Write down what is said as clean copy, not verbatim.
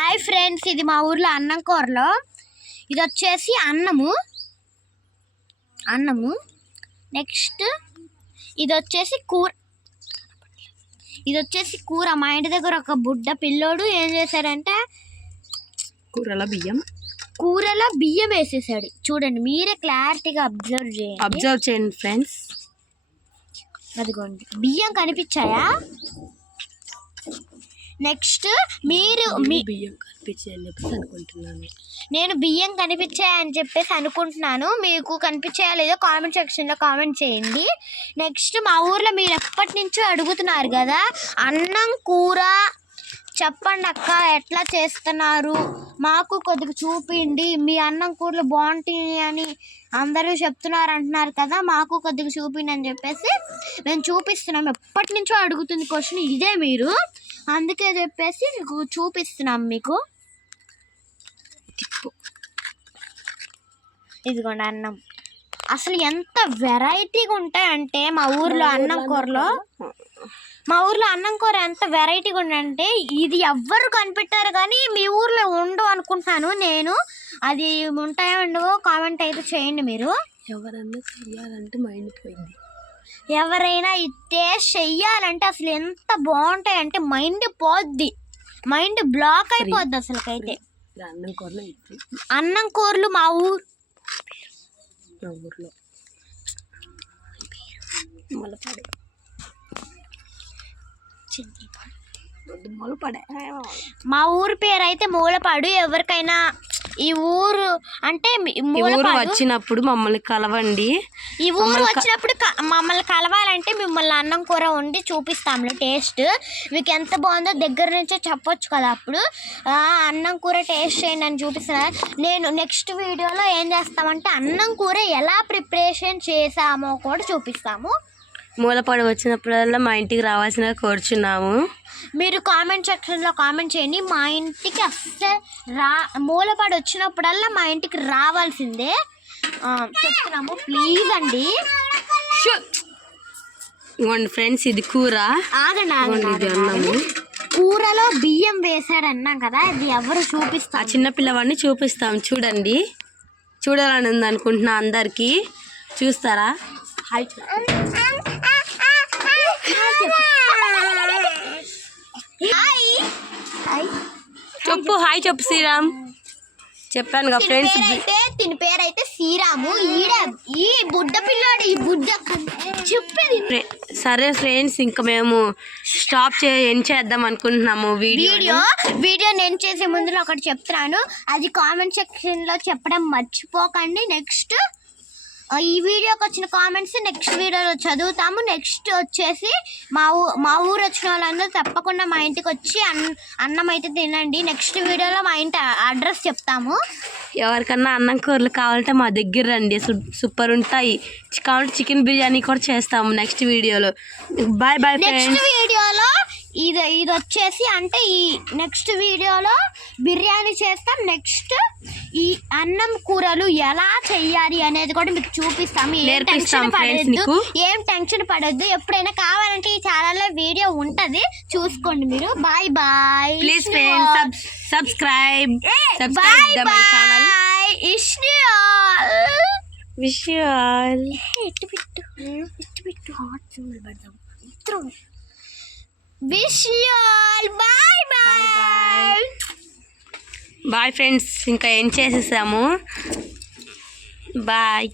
Hi friends, ఇది మా ఊర్లో అన్నం కూరలో ఇది వచ్చేసి అన్నము నెక్స్ట్ ఇది వచ్చేసి కూర మా ఇంటి దగ్గర ఒక బుడ్డ పిల్లోడు ఏం చేశారంటే కూరలో బియ్యం వేసేసాడు. చూడండి, మీరే క్లారిటీగా అబ్జర్వ్ చేయండి ఫ్రెండ్స్. అదిగోండి, బియ్యం కనిపించాయా? నెక్స్ట్ నేను బియ్యం కనిపించాయని చెప్పేసి అనుకుంటున్నాను. మీకు కనిపించాయా లేదో కామెంట్ సెక్షన్లో కామెంట్ చేయండి. నెక్స్ట్ మా ఊర్లో మీరు ఎప్పటి నుంచో అడుగుతున్నారు కదా, అన్నం కూర చెప్పండి అక్క ఎట్లా చేస్తున్నారు, మాకు కొద్దిగా చూపిండి, మీ అన్నం కూరలు బాగుంటాయి అని అందరూ చెప్తున్నారు అంటున్నారు కదా, మాకు కొద్దిగా చూపిండి అని చెప్పేసి మేము చూపిస్తున్నాం. ఎప్పటి నుంచో అడుగుతుంది క్వశ్చన్ ఇదే మీరు, అందుకే చెప్పేసి చూపిస్తున్నాం మీకు. ఇదిగోండి అన్నం. అసలు ఎంత వెరైటీగా ఉంటాయంటే మా ఊర్లో అన్నం కూర ఎంత వెరైటీగా ఉందంటే ఇది ఎవ్వరు కనిపెట్టారు కానీ మీ ఊర్లో ఉండవు అనుకుంటున్నాను నేను. అది ఉంటాయో ఉండవో కామెంట్ అయితే చేయండి మీరు. ఎవరైనా చెయ్యాలంటే మైండ్ పోయింది. ఎవరైనా ఈ టేస్ట్ చెయ్యాలంటే అసలు ఎంత బాగుంటాయంటే మైండ్ పోద్ది, మైండ్ బ్లాక్ అయిపోద్ది అసలుకైతే. అన్నం కూరలు మా ఊర్లో మా ఊరు పేరు అయితే మూలపాడు. ఎవరికైనా ఈ ఊరు అంటే వచ్చినప్పుడు మమ్మల్ని కలవండి. ఈ ఊరు వచ్చినప్పుడు మమ్మల్ని కలవాలంటే మిమ్మల్ని అన్నం కూర వండి చూపిస్తాము. టేస్ట్ మీకు ఎంత బాగుందో దగ్గర నుంచే చెప్పొచ్చు కదా. అప్పుడు అన్నం కూర టేస్ట్ చేయండి అని చూపిస్తున్నా. నేను నెక్స్ట్ వీడియోలో ఏం చేస్తామంటే అన్నం కూర ఎలా ప్రిపరేషన్ చేసామో కూడా చూపిస్తాము. మూలపాడు వచ్చినప్పుడల్లా మా ఇంటికి రావాల్సిన కోరుచున్నాము. మీరు కామెంట్ సెక్షన్లో కామెంట్ చేయండి. మా ఇంటికి అస్సలు మూలపాడు వచ్చినప్పుడల్లా మా ఇంటికి రావాల్సిందే చెప్తున్నాము, ప్లీజ్ అండి. ఇవ్వండి ఫ్రెండ్స్, ఇది కూర. అన్నము కూరలో బియ్యం వేసాడు అన్నాం కదా, ఇది ఎవరు చూపిస్తారు? చిన్న పిల్లవాడిని చూపిస్తాం. చూడండి, చూడాలని ఉంది అనుకుంటున్నా. అందరికీ చూస్తారా? చెప్పు హాయ్ చెప్పు శ్రీరామ్. చెప్పాను కదా ఫ్రెండ్స్, దీని పేరైతే శ్రీరాము. ఈ బుడ్డ పిల్లాడు ఈ బుడ్డ చెప్పేది. సరే ఫ్రెండ్స్, ఇంకా మేము ఎండ్ చేద్దాం అనుకుంటున్నాము. వీడియో నేను చేసే ముందు ఒకటి చెప్తున్నాను, అది కామెంట్ సెక్షన్లో చెప్పడం మర్చిపోకండి. నెక్స్ట్ ఈ వీడియోకి వచ్చిన కామెంట్స్ నెక్స్ట్ వీడియోలో చదువుతాము. నెక్స్ట్ వచ్చేసి మా ఊరు వచ్చిన వాళ్ళందరూ తప్పకుండా మా ఇంటికి వచ్చి అన్నం అయితే తినండి. నెక్స్ట్ వీడియోలో మా ఇంటి అడ్రస్ చెప్తాము. ఎవరికన్నా అన్నం కూరలు కావాలంటే మా దగ్గర రండి, సూపర్ ఉంటాయి. కావాలంటే చికెన్ బిర్యానీ కూడా చేస్తాము నెక్స్ట్ వీడియోలో. Bye bye. నెక్స్ట్ వీడియోలో ఇది వచ్చేసి అంటే ఈ నెక్స్ట్ వీడియోలో బిర్యానీ చేస్తాం. నెక్స్ట్ ఈ అన్నం కూరలు ఎలా చెయ్యాలి అనేది కూడా మీకు చూపిస్తాము. ఏం టెన్షన్ పడొద్దు. ఎప్పుడైనా కావాలంటే ఈ ఛానల్లో వీడియో ఉంటుంది, చూసుకోండి మీరు. Bye bye. Please friends subscribe. Wish you all. Wish you all. Bye bye. Bye friends, ఇంకా ఏం చేసేసాము. బాయ్.